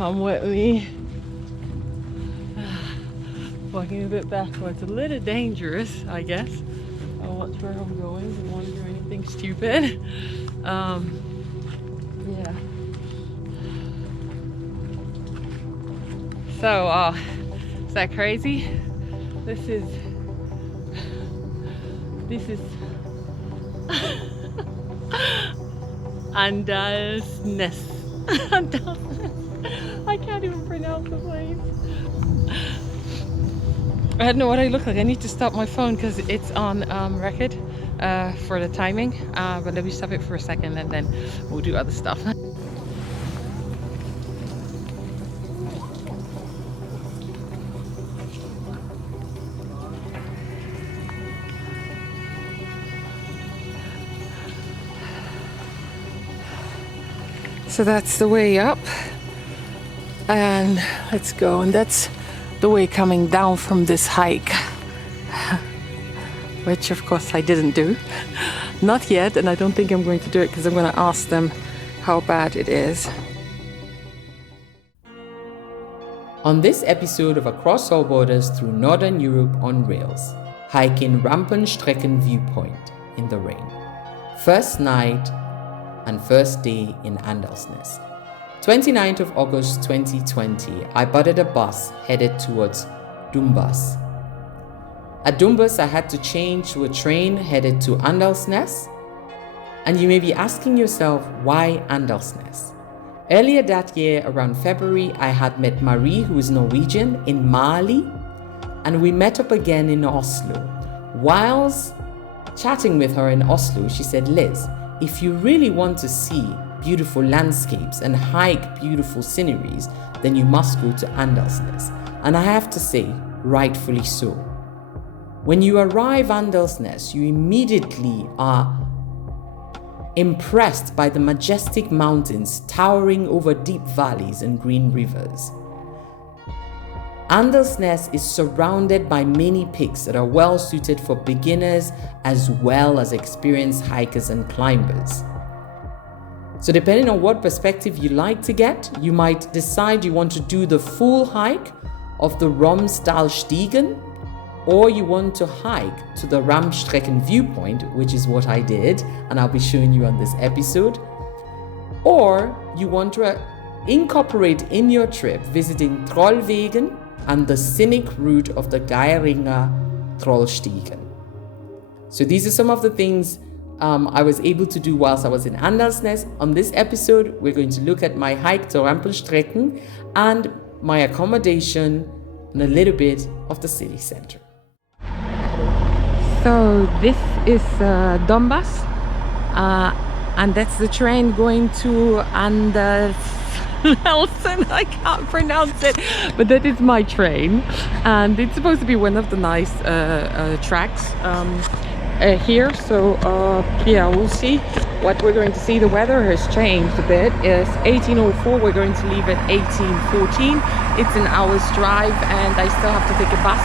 come with me. Walking a bit backwards, a little dangerous, I guess. I'll watch where I'm going, don't want to do anything stupid. Yeah. So, is that crazy? This is Åndalsnes. I can't even pronounce the place. I don't know what I look like. I need to stop my phone because it's on record for the timing. But let me stop it for a second and then we'll do other stuff. So that's the way up, and let's go. And that's the way coming down from this hike, which of course I didn't do, not yet, and I don't think I'm going to do it because I'm going to ask them how bad it is. On this episode of Across All Borders Through Northern Europe on Rails, hiking Rampestreken Viewpoint in the rain. First night and first day in Åndalsnes. 29th of August 2020, I boarded a bus headed towards Dumbas. At Dumbas, I had to change to a train headed to Åndalsnes. And you may be asking yourself, why Åndalsnes? Earlier that year, around February, I had met Marie, who is Norwegian, in Mali, and we met up again in Oslo. Whilst chatting with her in Oslo, she said, Liz, if you really want to see beautiful landscapes and hike beautiful sceneries, then you must go to Åndalsnes. And I have to say, rightfully so. When you arrive Åndalsnes, you immediately are impressed by the majestic mountains towering over deep valleys and green rivers. Åndalsnes is surrounded by many peaks that are well suited for beginners as well as experienced hikers and climbers. So depending on what perspective you like to get, you might decide you want to do the full hike of the Romsdalseggen, or you want to hike to the Rampestreken Viewpoint, which is what I did, and I'll be showing you on this episode. Or you want to incorporate in your trip visiting Trollveggen and the scenic route of the Geiranger-Trollstigen. So these are some of the things I was able to do whilst I was in Åndalsnes. On this episode, we're going to look at my hike to Rampestreken and my accommodation and a little bit of the city center. So this is Dumbas, and that's the train going to Nelson, I can't pronounce it, but that is my train, and it's supposed to be one of the nice tracks here. So yeah, we'll see what we're going to see. The weather has changed a bit. It's 18:04. We're going to leave at 18:14. It's an hour's drive, and I still have to take a bus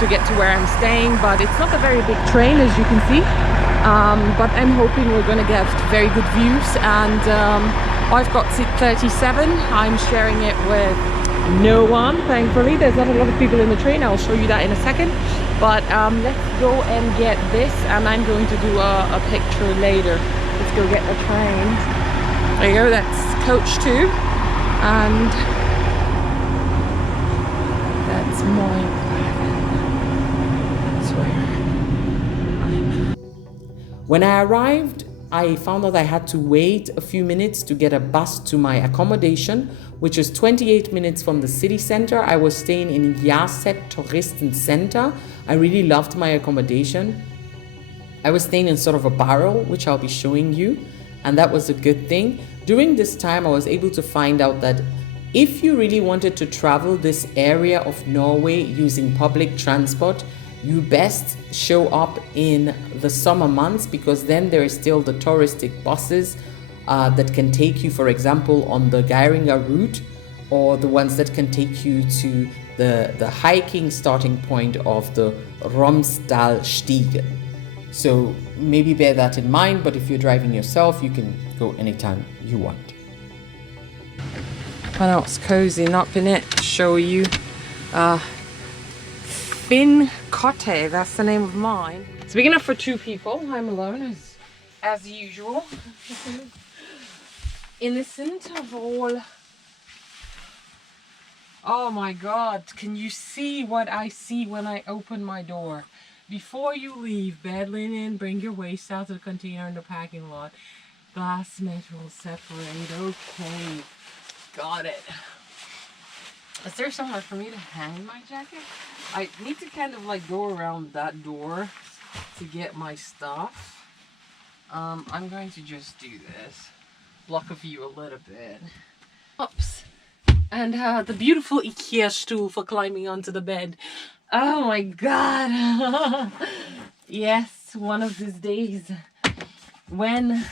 to get to where I'm staying, but it's not a very big train, as you can see. But I'm hoping we're going to get very good views, and I've got seat 37. I'm sharing it with no one, thankfully. There's not a lot of people in the train. I'll show you that in a second. But let's go and get this, and I'm going to do a picture later. Let's go get the train. There you go, that's coach 2. And that's my... That's where I'm... When I arrived, I found out I had to wait a few minutes to get a bus to my accommodation, which is 28 minutes from the city center. I was staying in Gjerdset Turistsenter. I really loved my accommodation. I was staying in sort of a barrel, which I'll be showing you, and that was a good thing. During this time, I was able to find out that if you really wanted to travel this area of Norway using public transport, you best show up in the summer months, because then there is still the touristic buses that can take you, for example, on the Geiranger route, or the ones that can take you to the hiking starting point of the Romsdalseggen. So maybe bear that in mind, but if you're driving yourself, you can go anytime you want. What else? Cozying up in it. Show you. Finn Cotte, that's the name of mine. It's big enough for 2 people. I'm alone as usual. Innocent of all. Oh my god, can you see what I see when I open my door? Before you leave, bed linen, bring your waste out to the container in the parking lot. Glass metal separate. Okay, got it. Is there somewhere for me to hang my jacket? I need to kind of like go around that door to get my stuff. I'm going to just do this. Block a view a little bit. Oops. And the beautiful IKEA stool for climbing onto the bed. Oh my god. Yes, one of these days when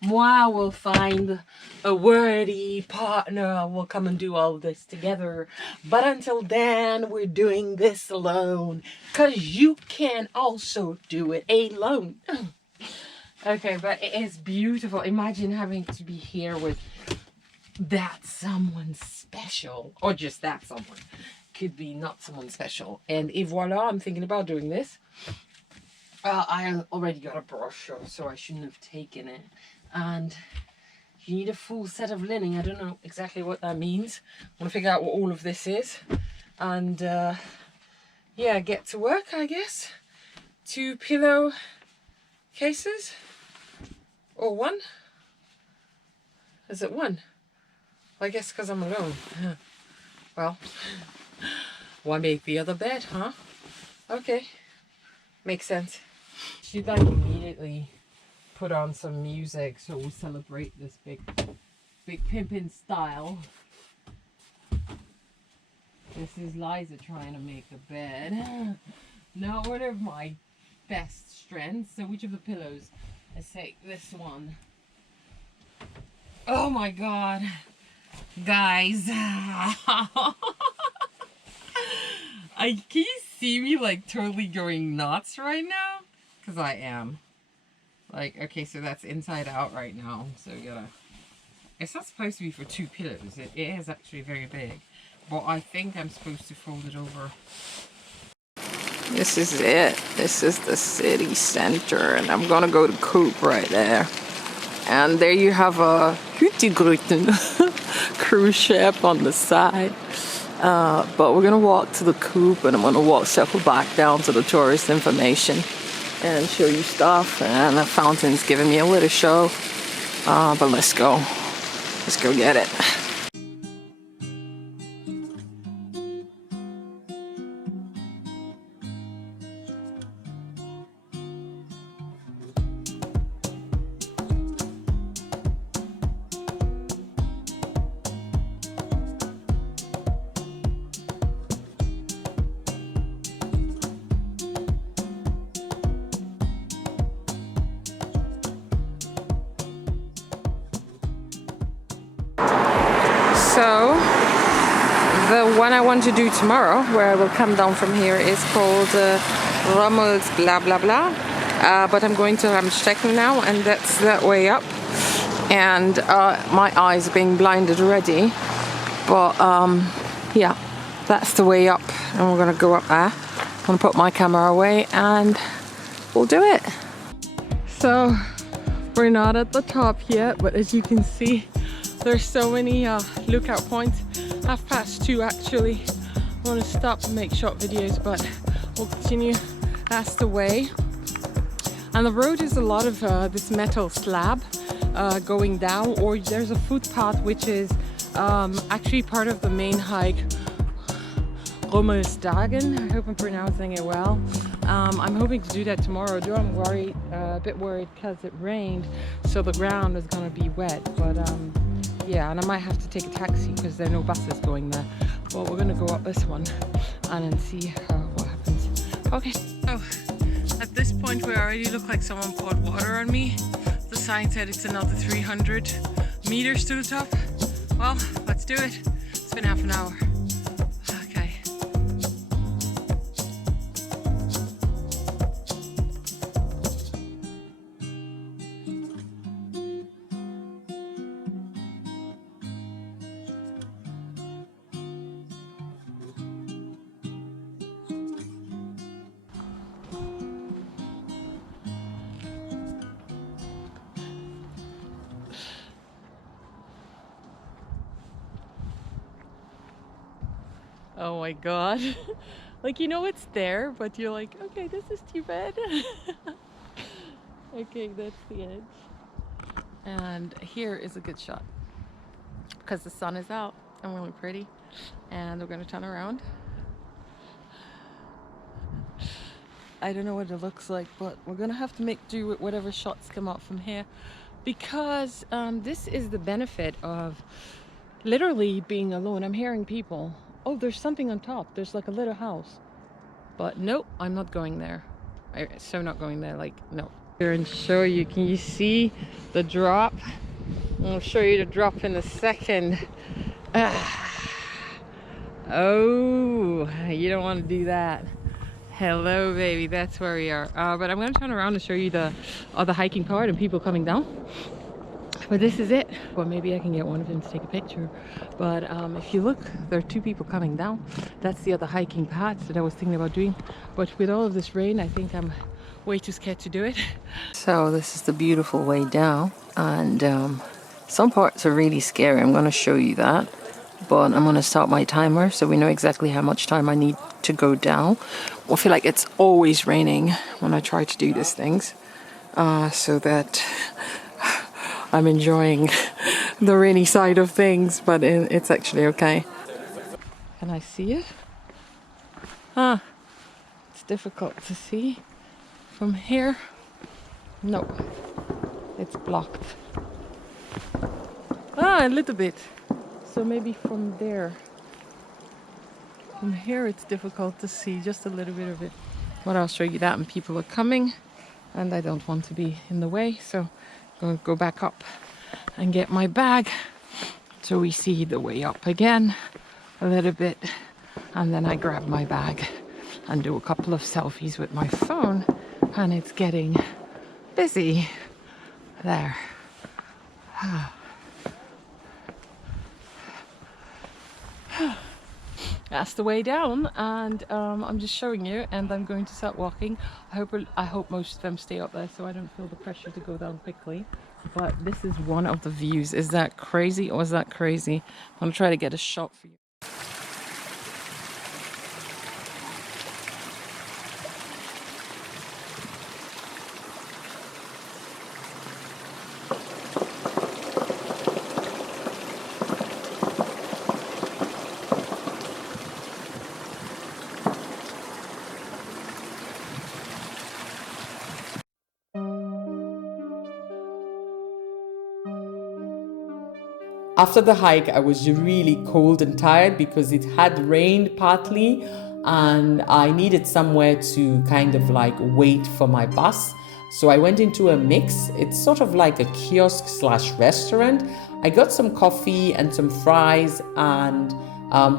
moi will find a worthy partner, we'll come and do all this together. But until then, we're doing this alone. Because you can also do it alone. Okay, but it is beautiful. Imagine having to be here with that someone special. Or just that someone. Could be not someone special. And voila, I'm thinking about doing this. I already got a brochure, so I shouldn't have taken it. And you need a full set of linen. I don't know exactly what that means. I want to figure out what all of this is. And yeah, get to work, I guess. 2 pillow cases. Or 1. Is it 1? Well, I guess because I'm alone. Well, why make the other bed, huh? Okay. Makes sense. Should like immediately put on some music so we celebrate this big pimpin' style. This is Liza trying to make a bed. Not one of my best strengths. So which of the pillows? Let's take this one. Oh my god. Guys. Can you see me like totally going nuts right now? Because I am. Like, okay, so that's inside out right now. So you gotta... It's not supposed to be for 2 pillows. It is actually very big. But I think I'm supposed to fold it over. This is it. This is the city center. And I'm gonna go to Coop right there. And there you have a Hurtigruten cruise ship on the side. But we're gonna walk to the Coop and I'm gonna circle back down to the tourist information and show you stuff. And the fountain's giving me a little show. But let's go get it. So, the one I want to do tomorrow, where I will come down from here, is called Rommels blah blah blah. But I'm going to Rampestreken now, and that's that way up. And my eyes are being blinded already. But yeah, that's the way up. And we're going to go up there. I'm going to put my camera away and we'll do it. So, we're not at the top yet, but as you can see, there's so many lookout points. 2:30 actually. I want to stop and make short videos, but we'll continue. That's the way. And the road is a lot of this metal slab going down, or there's a footpath which is actually part of the main hike, Romsdalseggen. I hope I'm pronouncing it well. I'm hoping to do that tomorrow, though I'm worried, a bit worried because it rained, so the ground is going to be wet. But yeah, and I might have to take a taxi because there are no buses going there. But we're going to go up this one and then see what happens. Okay. So at this point, we already look like someone poured water on me. The sign said it's another 300 meters to the top. Well, let's do it. It's been half an hour. Okay. Oh my god. Like, you know it's there, but you're like, okay, this is too bad. Okay, that's the edge. And here is a good shot because the sun is out and really pretty. And we're gonna turn around. I don't know what it looks like, but we're gonna have to make do with whatever shots come out from here, because this is the benefit of literally being alone. I'm hearing people. Oh, there's something on top. There's like a little house. But no, I'm not going there. I'm so not going there. Like, no. Here and show you. Can you see the drop? I'll show you the drop in a second. Oh, you don't want to do that. Hello, baby. That's where we are. But I'm going to turn around and show you the other hiking part and people coming down. But this is it. Well, maybe I can get one of them to take a picture. But if you look, there are two people coming down. That's the other hiking path that I was thinking about doing. But with all of this rain, I think I'm way too scared to do it. So this is the beautiful way down. And some parts are really scary. I'm going to show you that. But I'm going to start my timer so we know exactly how much time I need to go down. I feel like it's always raining when I try to do these things. So that I'm enjoying the rainy side of things, but it's actually okay. Can I see it? It's difficult to see from here. No, it's blocked. A little bit. So maybe from there. From here it's difficult to see, just a little bit of it. But I'll show you that, and people are coming and I don't want to be in the way, so I'm going to go back up and get my bag so we see the way up again a little bit, and then I grab my bag and do a couple of selfies with my phone, and it's getting busy there. That's the way down, and I'm just showing you, and I'm going to start walking. I hope most of them stay up there so I don't feel the pressure to go down quickly. But this is one of the views. Is that crazy, or is that crazy? I'm gonna try to get a shot for you. After the hike, I was really cold and tired because it had rained partly, and I needed somewhere to kind of like wait for my bus. So I went into a mix. It's sort of like a kiosk slash restaurant. I got some coffee and some fries and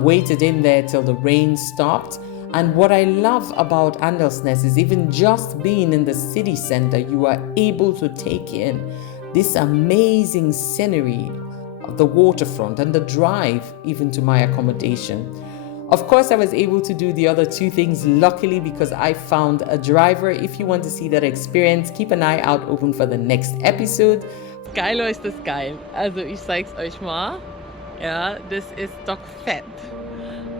waited in there till the rain stopped. And what I love about Åndalsnes is even just being in the city center, you are able to take in this amazing scenery of the waterfront and the drive even to my accommodation. Of course, I was able to do the other two things, luckily, because I found a driver. If you want to see that experience, keep an eye out open for the next episode. Geil ist das geil. Also ich zeig's euch mal. Ja, das ist doch fett.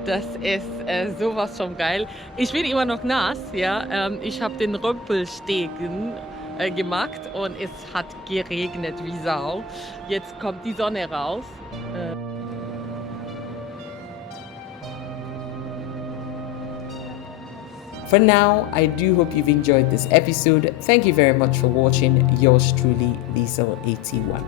Das ist sowas von geil. Ich bin immer noch nass, ja. Ich habe den Rampestreken gemacht und es hat geregnet wie Sau. Jetzt kommt die Sonne raus. For now, I do hope you've enjoyed this episode. Thank you very much for watching. Yours truly, Liesel81.